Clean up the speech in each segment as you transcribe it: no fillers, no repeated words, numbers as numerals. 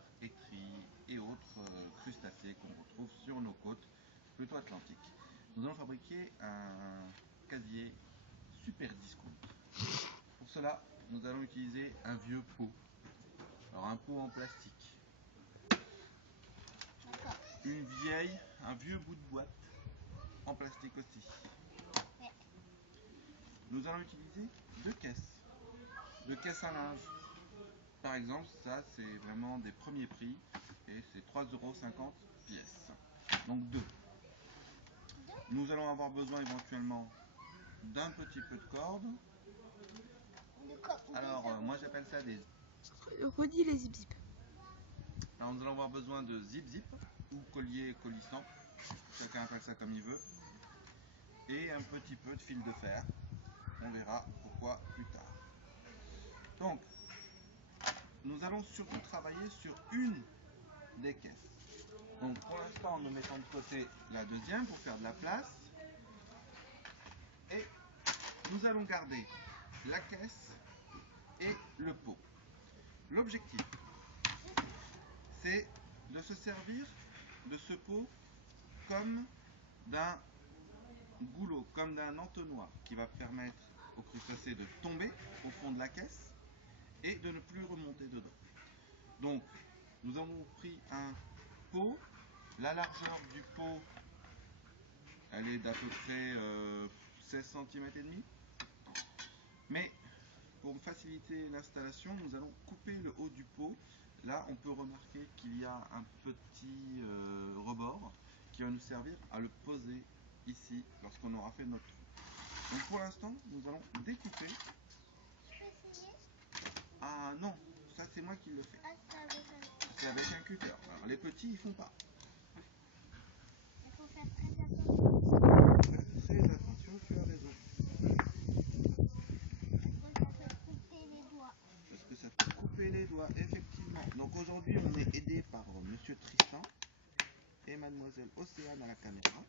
canards, étris et autres crustacés qu'on retrouve sur nos côtes plutôt atlantiques. Nous allons fabriquer un casier super discount. Pour cela, nous allons utiliser un vieux pot. Alors un pot en plastique. Un vieux bout de boîte en plastique aussi. Nous allons utiliser deux caisses à linge. Par exemple, ça c'est vraiment des premiers prix et c'est 3,50 € pièce. Donc deux. Nous allons avoir besoin éventuellement d'un petit peu de corde. Alors moi j'appelle ça des... Redis les zip zip. Alors nous allons avoir besoin de zip zip ou collier collissant. Chacun appelle ça comme il veut. Et un petit peu de fil de fer. On verra pourquoi plus tard. Donc, nous allons surtout travailler sur une des caisses. Donc pour l'instant, nous mettons de côté la deuxième pour faire de la place. Et nous allons garder la caisse et le pot. L'objectif, c'est de se servir de ce pot comme d'un goulot, comme d'un entonnoir qui va permettre aux crustacés de tomber au fond de la caisse et de ne plus remonter dedans. Donc, nous avons pris un pot. La largeur du pot, elle est d'à peu près 16 cm et demi. Mais pour faciliter l'installation, nous allons couper le haut du pot. Là, on peut remarquer qu'il y a un petit rebord qui va nous servir à le poser ici lorsqu'on aura fait notre trou. Donc pour l'instant, nous allons découper. Je peux essayer? Ah non, ça c'est moi qui le fais. Ah, c'est avec un cutter. Alors les petits, ils font pas. Il faut faire très attention. Très attention, tu as raison. Ça peut couper les doigts. Parce que ça peut couper les doigts, effectivement. Donc aujourd'hui, on est aidé par Monsieur Tristan et Mademoiselle Océane à la caméra.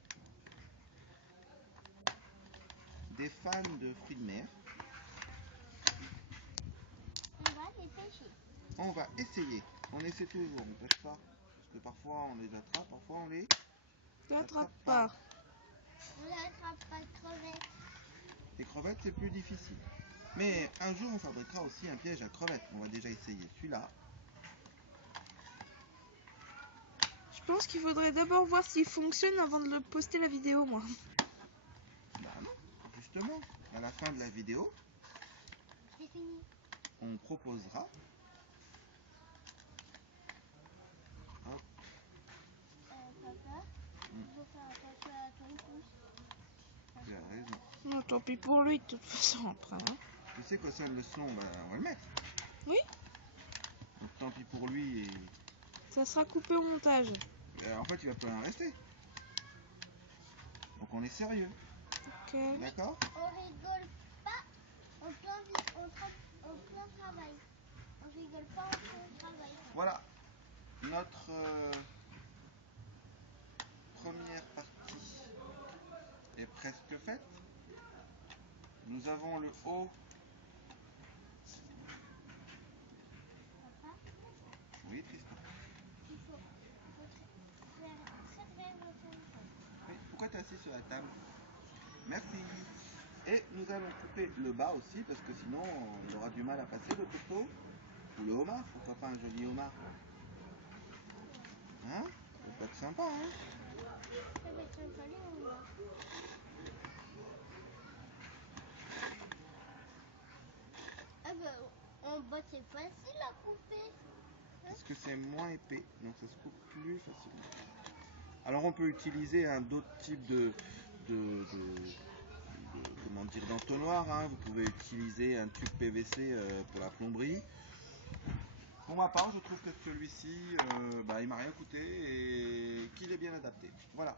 Des fans de fruits de mer. On va les pêcher. On va essayer. On essaie toujours, on ne pêche pas. Parce que parfois on les attrape, parfois on les N'attrape pas. On n'attrape pas de crevettes. Les crevettes, c'est plus difficile. Mais un jour, on fabriquera aussi un piège à crevettes. On va déjà essayer celui-là. Je pense qu'il faudrait d'abord voir s'il fonctionne avant de le poster la vidéo, moi. Bah non, justement, à la fin de la vidéo, C'est fini. on proposera. Hop. Papa, il faut faire attention à ton pouce. Tu as raison. Non, tant pis pour lui, de toute façon, après. Hein. Tu sais quoi, ça, le son, bah, on va le mettre. Oui. Donc tant pis pour lui. Et... Ça sera coupé au montage. en fait, il va plus rien rester. Donc on est sérieux. Ok. D'accord? On rigole pas en plein travail. On rigole pas en plein travail. Voilà. Notre première partie est presque faite. Nous avons le haut. Papa, Oui, Tristan. il faut faire très attention. Oui. Pourquoi tu es assis sur la table? Merci. Et nous allons couper le bas aussi, parce que sinon on aura du mal à passer le couteau. Ou le homard, pourquoi pas un joli homard? Hein? Ça peut être sympa, hein? Ça va être sympa, les homard. Ah bah, en bas c'est facile à couper. Parce que c'est moins épais, donc ça se coupe plus facilement. Alors on peut utiliser d'autres types comment dire, d'entonnoir, hein. Vous pouvez utiliser un tube PVC pour la plomberie. Pour ma part, je trouve que celui-ci, il m'a rien coûté et qu'il est bien adapté. Voilà,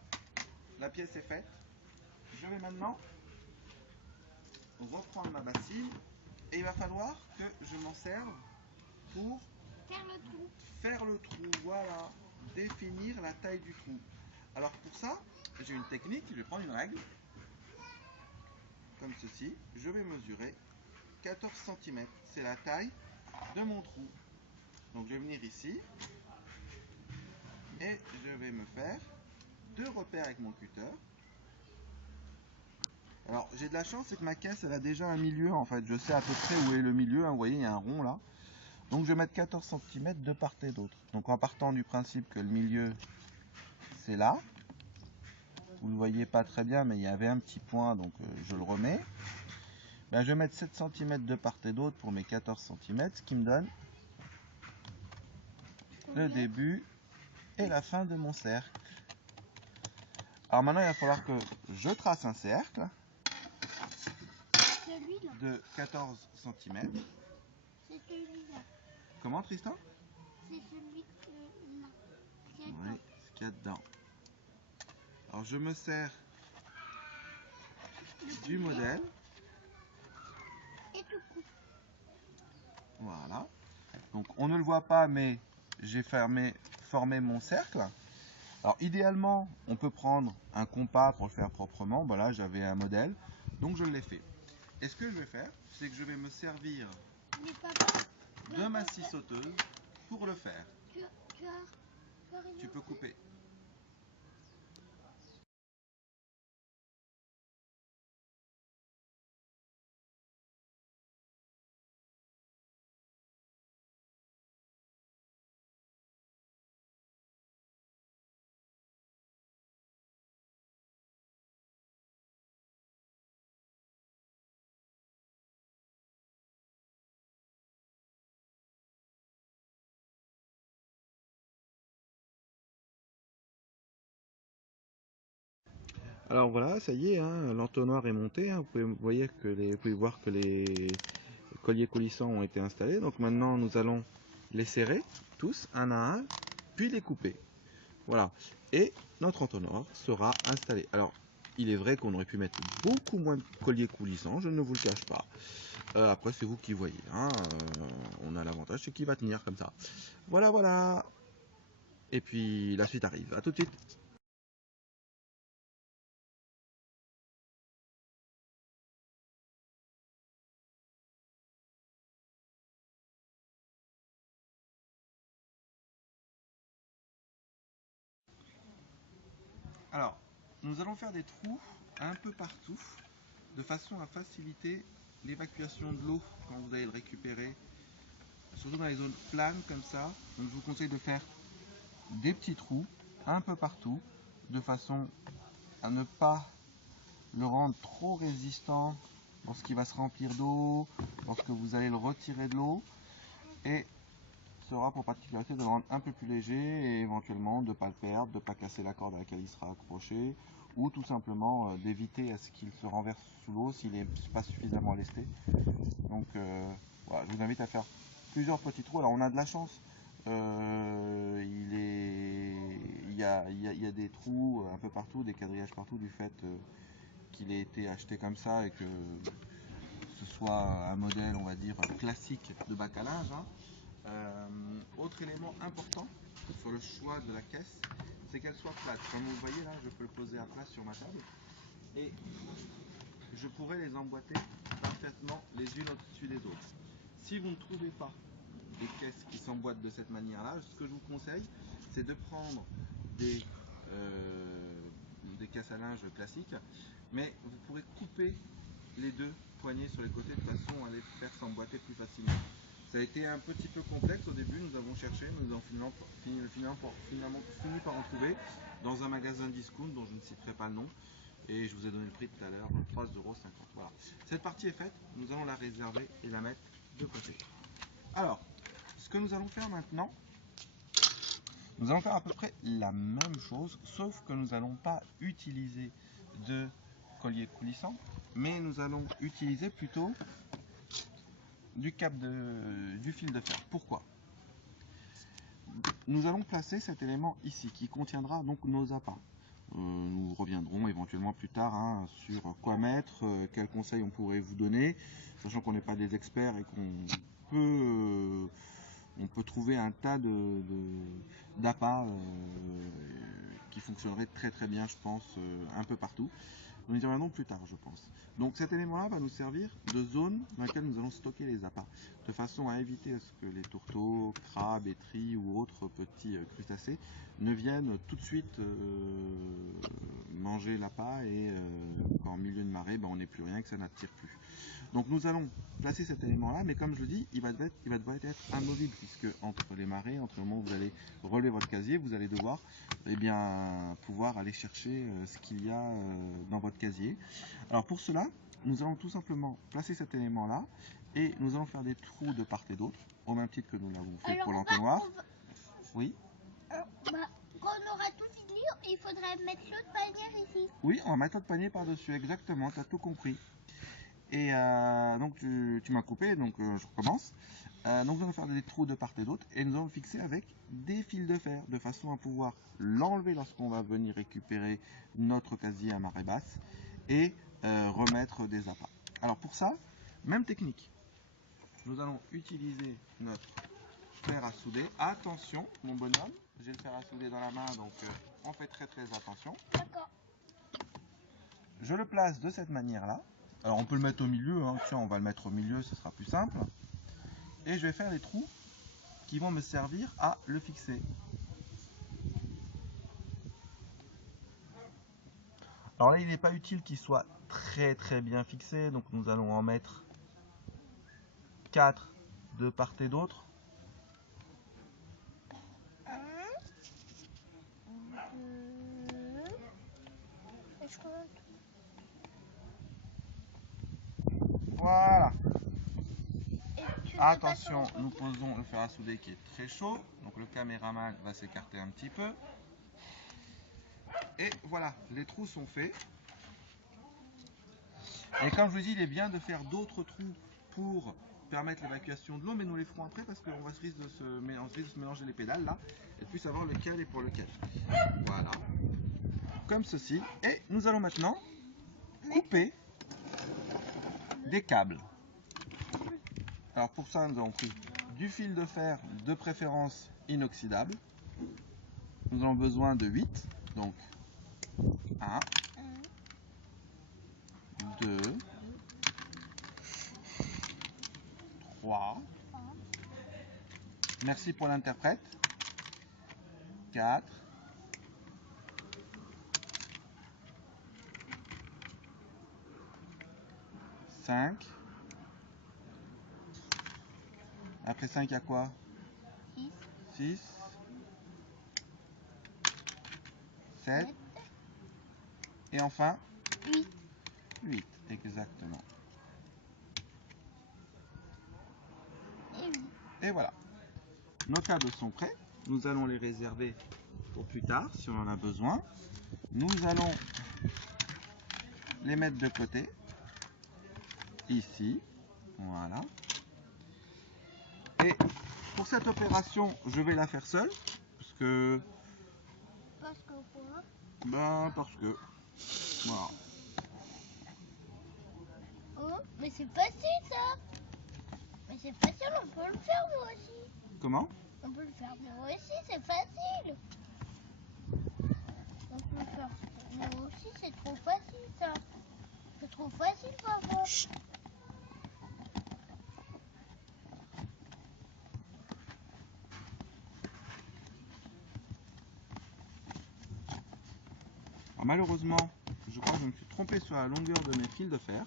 la pièce est faite. Je vais maintenant reprendre ma bassine et il va falloir que je m'en serve pour Faire le trou. Voilà, définir la taille du trou. Alors pour ça, j'ai une technique, je vais prendre une règle, comme ceci, je vais mesurer 14 cm, c'est la taille de mon trou. Donc je vais venir ici et je vais me faire 2 repères avec mon cutter. Alors j'ai de la chance, c'est que ma caisse elle a déjà un milieu en fait, je sais à peu près où est le milieu, hein. Vous voyez il y a un rond là. Donc je vais mettre 14 cm de part et d'autre. Donc en partant du principe que le milieu c'est là, vous ne le voyez pas très bien mais il y avait un petit point donc je le remets. Ben, je vais mettre 7 cm de part et d'autre pour mes 14 cm, ce qui me donne le début et la fin de mon cercle. Alors maintenant il va falloir que je trace un cercle de 14 cm. C'est celui-là. Comment Tristan? C'est celui-là. Oui, ce qu'il y a dedans. Alors je me sers du modèle. Et tout coup. Voilà. Donc on ne le voit pas mais j'ai formé mon cercle. Alors idéalement on peut prendre un compas pour le faire proprement. Voilà, j'avais un modèle donc je l'ai fait. Et ce que je vais faire c'est que je vais me servir de ma scie sauteuse pour le faire. Tu peux couper. Alors voilà, ça y est, hein, l'entonnoir est monté. Hein, vous pouvez voir que les colliers coulissants ont été installés. Donc maintenant, nous allons les serrer tous, un à un, puis les couper. Voilà. Et notre entonnoir sera installé. Alors, il est vrai qu'on aurait pu mettre beaucoup moins de colliers coulissants, je ne vous le cache pas. Après, c'est vous qui voyez. Hein, on a l'avantage, c'est qu'il va tenir comme ça. Voilà, voilà. Et puis, la suite arrive. À tout de suite. Alors, nous allons faire des trous un peu partout, de façon à faciliter l'évacuation de l'eau quand vous allez le récupérer, surtout dans les zones planes comme ça. Donc je vous conseille de faire des petits trous un peu partout, de façon à ne pas le rendre trop résistant lorsqu'il va se remplir d'eau, lorsque vous allez le retirer de l'eau, et sera pour particularité de le rendre un peu plus léger et éventuellement de ne pas le perdre, de ne pas casser la corde à laquelle il sera accroché, ou tout simplement d'éviter à ce qu'il se renverse sous l'eau s'il n'est pas suffisamment lesté. Donc voilà, je vous invite à faire plusieurs petits trous. Alors on a de la chance, il y a des trous un peu partout, des quadrillages partout du fait qu'il ait été acheté comme ça et que ce soit un modèle, on va dire, classique de bac à linge. Hein. Autre élément important sur le choix de la caisse, c'est qu'elle soit plate. Comme vous le voyez là, je peux le poser à plat sur ma table et je pourrais les emboîter parfaitement les unes au-dessus des autres. Si vous ne trouvez pas des caisses qui s'emboîtent de cette manière-là, ce que je vous conseille, c'est de prendre des caisses à linge classiques, mais vous pourrez couper les deux poignées sur les côtés de façon à les faire s'emboîter plus facilement. Ça a été un petit peu complexe au début, nous avons cherché, nous avons fini par en trouver dans un magasin discount dont je ne citerai pas le nom, et je vous ai donné le prix tout à l'heure, 3,50 €. Voilà. Cette partie est faite, nous allons la réserver et la mettre de côté. Alors, ce que nous allons faire maintenant, nous allons faire à peu près la même chose, sauf que nous n'allons pas utiliser de collier coulissant, mais nous allons utiliser plutôt du fil de fer. Pourquoi? Nous allons placer cet élément ici qui contiendra donc nos appâts. Nous reviendrons éventuellement plus tard hein, sur quoi mettre, quels conseils on pourrait vous donner, sachant qu'on n'est pas des experts et qu'on peut trouver un tas d'appâts qui fonctionneraient très très bien, je pense, un peu partout. Nous y reviendrons plus tard, je pense. Donc cet élément-là va nous servir de zone dans laquelle nous allons stocker les appâts, de façon à éviter à ce que les tourteaux, crabes, étris ou autres petits crustacés ne viennent tout de suite manger l'appât et qu'en milieu de marée, on n'ait plus rien, que ça n'attire plus. Donc nous allons placer cet élément-là, mais comme je le dis, il va devoir être amovible, puisque entre les marées, entre le moment où vous allez relever votre casier, vous allez devoir pouvoir aller chercher ce qu'il y a dans votre casier. Alors pour cela, nous allons tout simplement placer cet élément-là et nous allons faire des trous de part et d'autre, au même titre que nous l'avons fait pour l'entonnoir. Oui. Quand on aura tout fini, il faudra mettre l'autre panier ici. Oui, on va mettre l'autre panier par-dessus, exactement, tu as tout compris. Et donc tu m'as coupé, donc je recommence. Donc nous allons faire des trous de part et d'autre et nous allons le fixer avec des fils de fer de façon à pouvoir l'enlever lorsqu'on va venir récupérer notre casier à marée basse et remettre des appâts. Alors pour ça, même technique. Nous allons utiliser notre fer à souder. Attention mon bonhomme, j'ai le fer à souder dans la main, donc on fait très attention. D'accord. Je le place de cette manière-là. Alors on peut le mettre au milieu, hein. Tiens, on va le mettre au milieu, ce sera plus simple. Et je vais faire les trous qui vont me servir à le fixer. Alors là, il n'est pas utile qu'il soit très bien fixé, donc nous allons en mettre 4 de part et d'autre. 1, 2, et je compte. Voilà. Et tu Attention, nous posons le fer à souder qui est très chaud, donc le caméraman va s'écarter un petit peu. Et voilà, les trous sont faits. Et comme je vous dis, il est bien de faire d'autres trous pour permettre l'évacuation de l'eau, mais nous les ferons après parce qu'on risque de se mélanger les pédales là, et puis savoir lequel est pour lequel. Voilà, comme ceci. Et nous allons maintenant couper des câbles. Alors pour ça, nous avons pris du fil de fer, de préférence inoxydable. Nous avons besoin de 8, donc 1, 2, 3, merci pour l'interprète, 4, 5, après 5 il y a quoi? 6, 7, et enfin 8, exactement. Et voilà, nos câbles sont prêts, nous allons les réserver pour plus tard si on en a besoin. Nous allons les mettre de côté, ici, voilà. Et pour cette opération, je vais la faire seule, parce que quoi? Parce que, voilà. Oh, mais c'est facile ça. Mais c'est facile, on peut le faire moi aussi. Comment? On peut le faire moi aussi, c'est facile. On peut le faire moi aussi, c'est trop facile ça. C'est trop facile papa. Chut. Alors, malheureusement, je crois que je me suis trompé sur la longueur de mes fils de fer.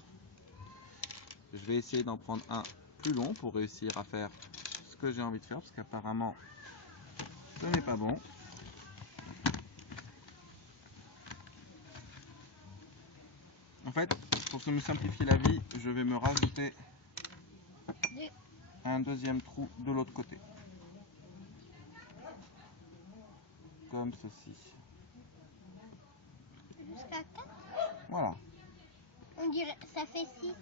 Je vais essayer d'en prendre un plus long pour réussir à faire ce que j'ai envie de faire, parce qu'apparemment, ce n'est pas bon. En fait, pour me simplifier la vie, je vais me rajouter un deuxième trou de l'autre côté. Comme ceci. Jusqu'à 4? Voilà. On dirait ça fait 6.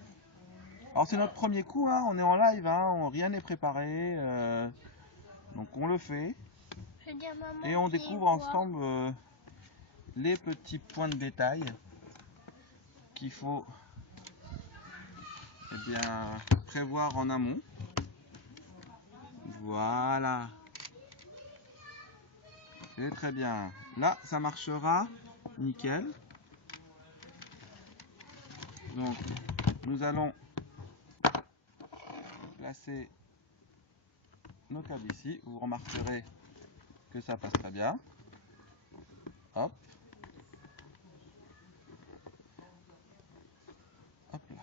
Alors c'est notre premier coup, hein, on est en live, hein, rien n'est préparé, donc on le fait. Je veux dire, maman, Et on découvre ensemble les petits points de détail qu'il faut prévoir en amont. Voilà. C'est très bien. Là, ça marchera nickel. Donc, nous allons placer nos câbles ici. Vous remarquerez que ça passe très bien. Hop. Hop là.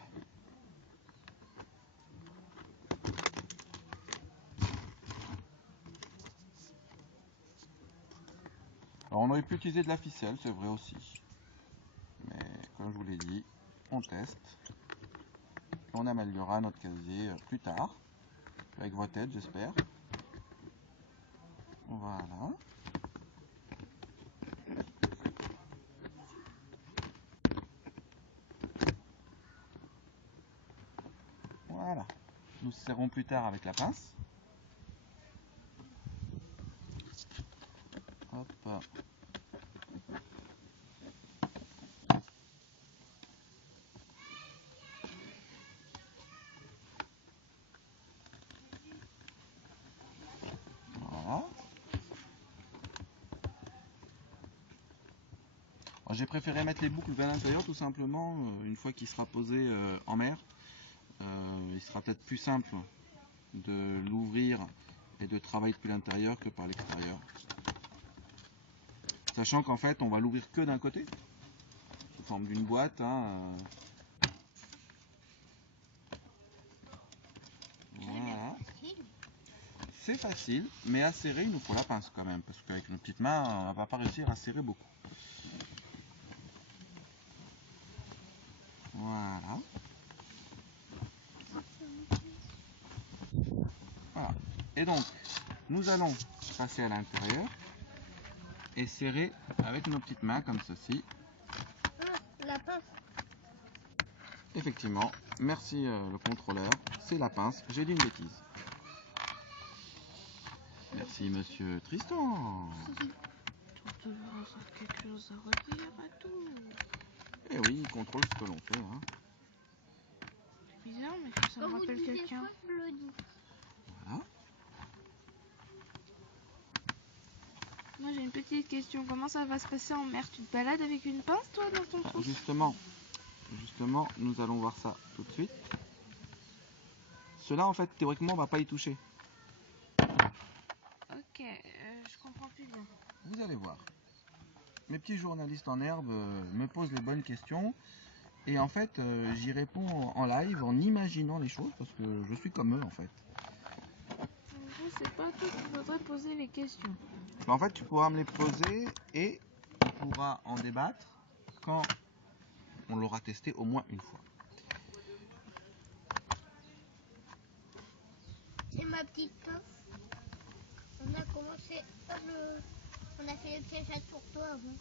Alors on aurait pu utiliser de la ficelle, c'est vrai aussi. Mais comme je vous l'ai dit, on teste. On améliorera notre casier plus tard. Avec votre aide, j'espère. Voilà. Voilà. Nous serrons plus tard avec la pince. Hop. Voilà. J'ai préféré mettre les boucles vers l'intérieur tout simplement, une fois qu'il sera posé en mer. Il sera peut-être plus simple de l'ouvrir et de travailler depuis l'intérieur que par l'extérieur. Sachant qu'en fait on va l'ouvrir que d'un côté, sous forme d'une boîte. Voilà. C'est facile, mais à serrer il nous faut la pince quand même, parce qu'avec nos petites mains on ne va pas réussir à serrer beaucoup. Voilà. Voilà. Et donc, nous allons passer à l'intérieur et serrer avec nos petites mains comme ceci. La pince. Effectivement, merci le contrôleur, c'est la pince, j'ai dit une bêtise. Merci monsieur Tristan. Tu devrais avoir quelque chose à redire à tout. Eh oui, il contrôle ce que l'on fait. C'est bizarre, mais que ça me rappelle quelqu'un. Voilà. Moi j'ai une petite question. Comment ça va se passer en mer? Tu te balades avec une pince toi dans ton trou? Justement, nous allons voir ça tout de suite. Cela en fait théoriquement on va pas y toucher. Ok, je comprends plus bien. Vous allez voir. Mes petits journalistes en herbe me posent les bonnes questions et en fait j'y réponds en live en imaginant les choses parce que je suis comme eux en fait. Je sais pas toi qui faudrait poser les questions. En fait tu pourras me les poser et on pourra en débattre quand on l'aura testé au moins une fois. C'est ma petite pince. On a commencé, on a fait le piège à tour toi avant.